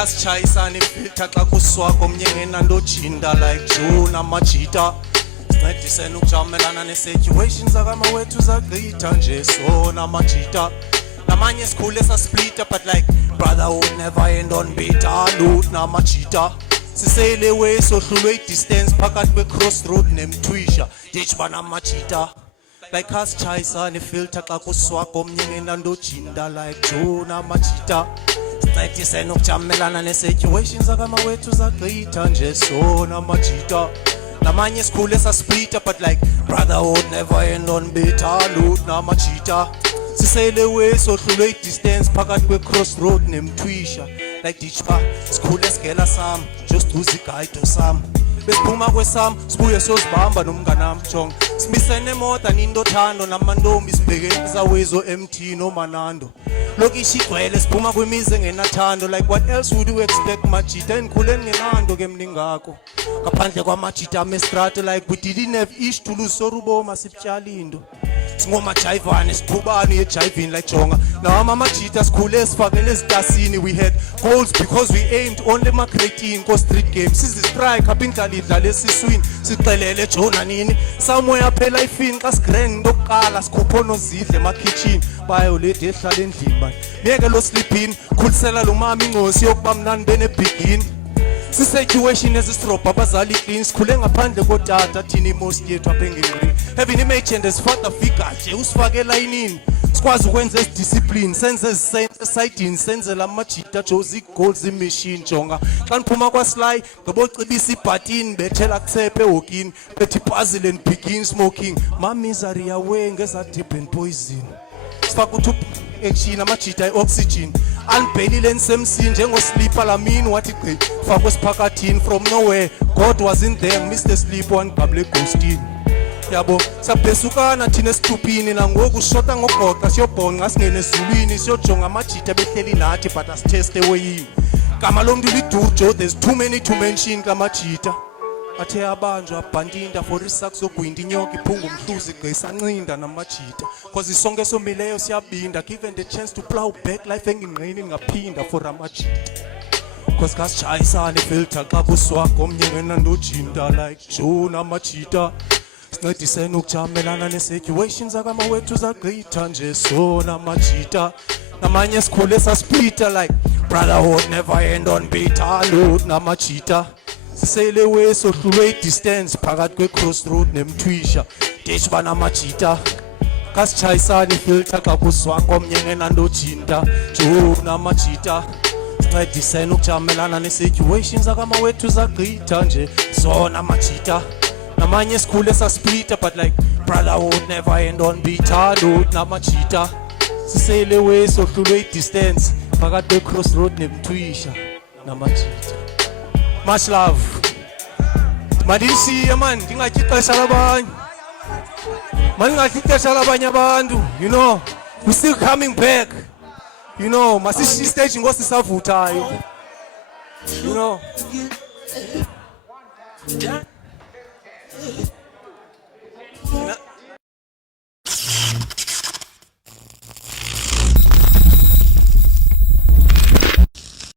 khasichayisana ifilter xa kuswakho omnye ngendojinda like June AMAJITA sincedisene ukujamelana ne-situations akamawethu zagqitha nje sona AMAJITA namanye sikhule sasplita but like brotherhood never end on bitter note AMAJITA sisele way sohlulwe i-distance phakathi kwe-crossroad nemthwisha ditch bana AMAJITA like khasichayisana ifilter xa kuswakho omnye ngendojinda like June AMAJITA sincedisene ukujamelana ne-situations akamawethu zagqitha nje sona AMAJITA namanye sikhule sasplita but like brotherhood never end on bitter note AMAJITA sisele way sohlulwe i-distance phakathi kwe-crossroad nemthwisha like ditchba sikhule sigela sam just uzigaydo sam besiphuma kwesam sibuye sozibamba nomnganami jonga simisene emoda nindothando namantombi sibhekene zawezo MT noManando lokishi igcwele siphuma kwimizi engenathando like what else would you expect AMAJITA engikhule ngenando ke mningakho ngaphandle kwaMAJITA amestrato like we didn't have ish to lose soruboma sibutshalindo singomajayivane siqhubani yejayivini like jonga nawa AMAJITA sikhule sifakele ezitasini we had goals because we aimed only ma-creatine ko-street games sizistrike apha indlala idlala esiswini sixelele jona nini somewhere phela ifini xa sigrand into yokuqala sikhupho nozidle emakhitshini bayo ledi ehlala endlini bani miyeke lo slipini khulisela lo mama ingosi yokuba mnani benebhigini si-situation ezisirobha abazali clean sikhule ngaphandle kotata thina imost yethu apha engingqini having image and as-father figure nje usifake elayinini sikwazi ukwenza ezidiscipline senze esayidini senzela AMAJITA jozi goals imachine jonga xa niphuma kwaSly ngabocibisa ibhatini bethela kusephe ehokini bethi puzzle and begin smoking my misery away ngeza-deep and poison sifaka uthi action AMAJITA i-oxygen unbelile nisemsini njengosleeper lamini wathi gqi fakwe siphakathini from nowhere God was in there Mr. Sleep wangigabule ghostini yabo sabhesukana thina esithuphini nangoku ushota ngogoqa siyobhonqa singene ezulwini siyojonga AMAJITA behleli nathi but asitest ewayini gama lomuntu lidurjo there's too many to mention kaMAJITA athe abanjwa abhantinda for isakho sogwinda inyoka iphunga umhluzi gqisancinda naMAJITA cause isonke somileyo siyabinda given the chance to plow back life engingqini ngaphinda for AMAJITA cause khasichayisana ifilter xa kuswakho omnye ngendojinda like June AMAJITA sincedisene ukujamelana ne-situations akamawethu zagqitha nje sona AMAJITA namanye sikhule sasplita like brotherhood never end on bitter note AMAJITA sisele way sohlulwe i-distance phakathi kwe-crossroad nemthwisha ditch bana AMAJITA khasichayisana ifilter xa kuswakho omnye ngendojinda June AMAJITA sincedisene ukujamelana ne-situations akamawethu zagqitha nje sona AMAJITA namanye sikhule sasplita but like brotherhood never end on bitter note AMAJITA sisele way sohlulwe i-distance phakathi kwe-crossroad nemthwisha AMAJITA much love mandishiye man ndingatyi ixesha labanye mandingatyi ixesha labanye abantu you know we still coming back you know masishiye stage ngosisavuthayo you know